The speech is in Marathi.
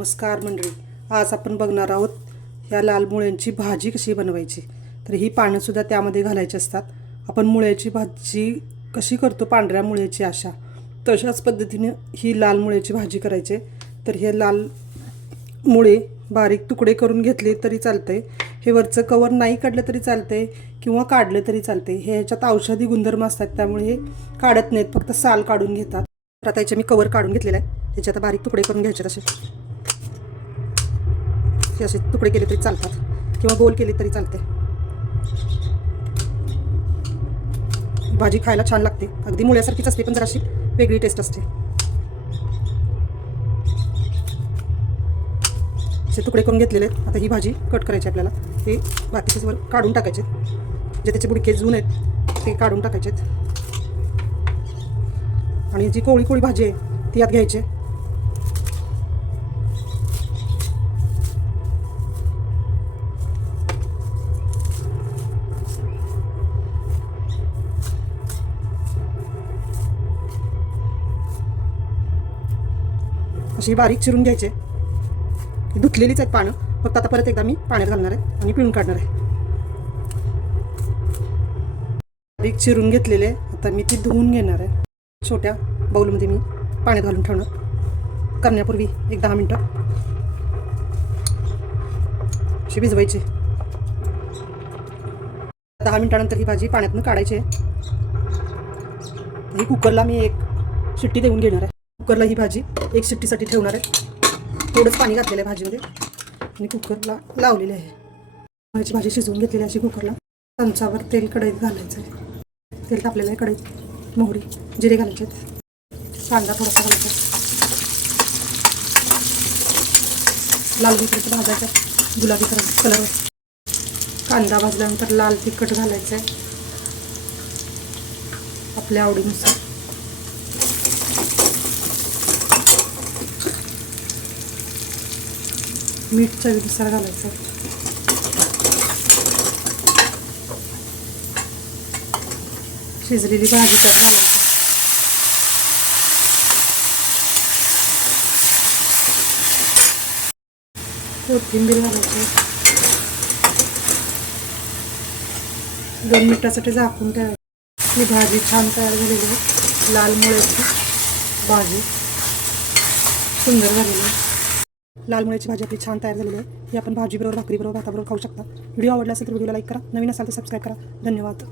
नमस्कार मंडळी. आज आपण बघणार आहोत ह्या लाल मुळ्यांची भाजी कशी बनवायची. तर ही पानंसुद्धा त्यामध्ये घालायची असतात. आपण मुळ्याची भाजी कशी करतो पांढऱ्या मुळ्याची अशा. तशाच पद्धतीने ही लाल मुळ्याची भाजी करायची. तर हे लाल मुळे बारीक तुकडे करून घेतले तरी चालते हे वरचं कवर नाही काढलं तरी चालते किंवा काढलं तरी चालते हे ह्याच्यात औषधी गुणधर्म असतात. त्यामुळे हे काढत नाहीत. फक्त साल काढून घेतात. तर आता याचे मी कवर काढून घेतलेलं आहे. ह्याचे आता बारीक तुकडे करून घ्यायचे असे हे असे तुकडे केले तरी चालतात. किंवा गोल केले तरी चालते. भाजी खायला छान लागते. अगदी मुळ्यासारखीच असते पण जराशी वेगळी टेस्ट असते. असे तुकडे करून घेतलेले आहेत. आता ही भाजी कट करायची आपल्याला. हे बाकीचे वर काढून टाकायचे जे त्याचे बुडके जून आहेत ते काढून टाकायचे आणि जी कोळी कोळी भाजी आहे ती यात घ्यायची अशी बारीक चिरून घ्यायचे. ही धुतलेलीच आहेत पानं. फक्त आता परत एकदा मी पाण्यात घालणार आहे आणि पिळून काढणार आहे. बारीक चिरून घेतलेले आता मी ती धुवून घेणार आहे. छोट्या बाऊलमध्ये मी पाण्यात घालून ठेवणार. करण्यापूर्वी एक दहा मिनटं अशी भिजवायची. दहा मिनटानंतर ही भाजी पाण्यातून काढायची आहे. ही कुकरला मी एक शिट्टी देऊन घेणार आहे. कुकरला ही भाजी एक शिट्टीसाठी ठेवणार आहे. थोडंच पाणी घातलेलं आहे भाजीमध्ये. आणि कुकरला लावलेले आहे. ह्याची भाजी शिजवून घेतलेली आहे अशी कुकरला. चमचावर तेल कढईत घालायचं आहे. तेल तापलेलं आहे कढईत. मोहरी जिरे घालायचे आहेत. कांदा थोडासा घालायचा लाल तिखट भाजायचा गुलाबी कलर कलर. कांदा भाजल्यानंतर लाल तिखट घालायचं आहे. आपल्या आवडीनुसार. मीठ चवीनुसार घालायचं. शिजलेली भाजी त्यात घालायची. कोथिंबीर घालायची. दोन मिनिटासाठी झाकून ठेवायची. ही भाजी छान तयार झालेली आहे. लाल मुळ्याची भाजी. सुंदर झालेली आहे. लाल मुळ्याची भाजी आपली छान तयार झालेली आहे. ही आपण भाजीबरोबर भाकरीबरोबर भाताबरोबर खाऊ शकता. व्हिडिओ आवडला असेल तर व्हिडिओला लाईक करा. नवीन असाल तर सबस्क्राईब करा. धन्यवाद.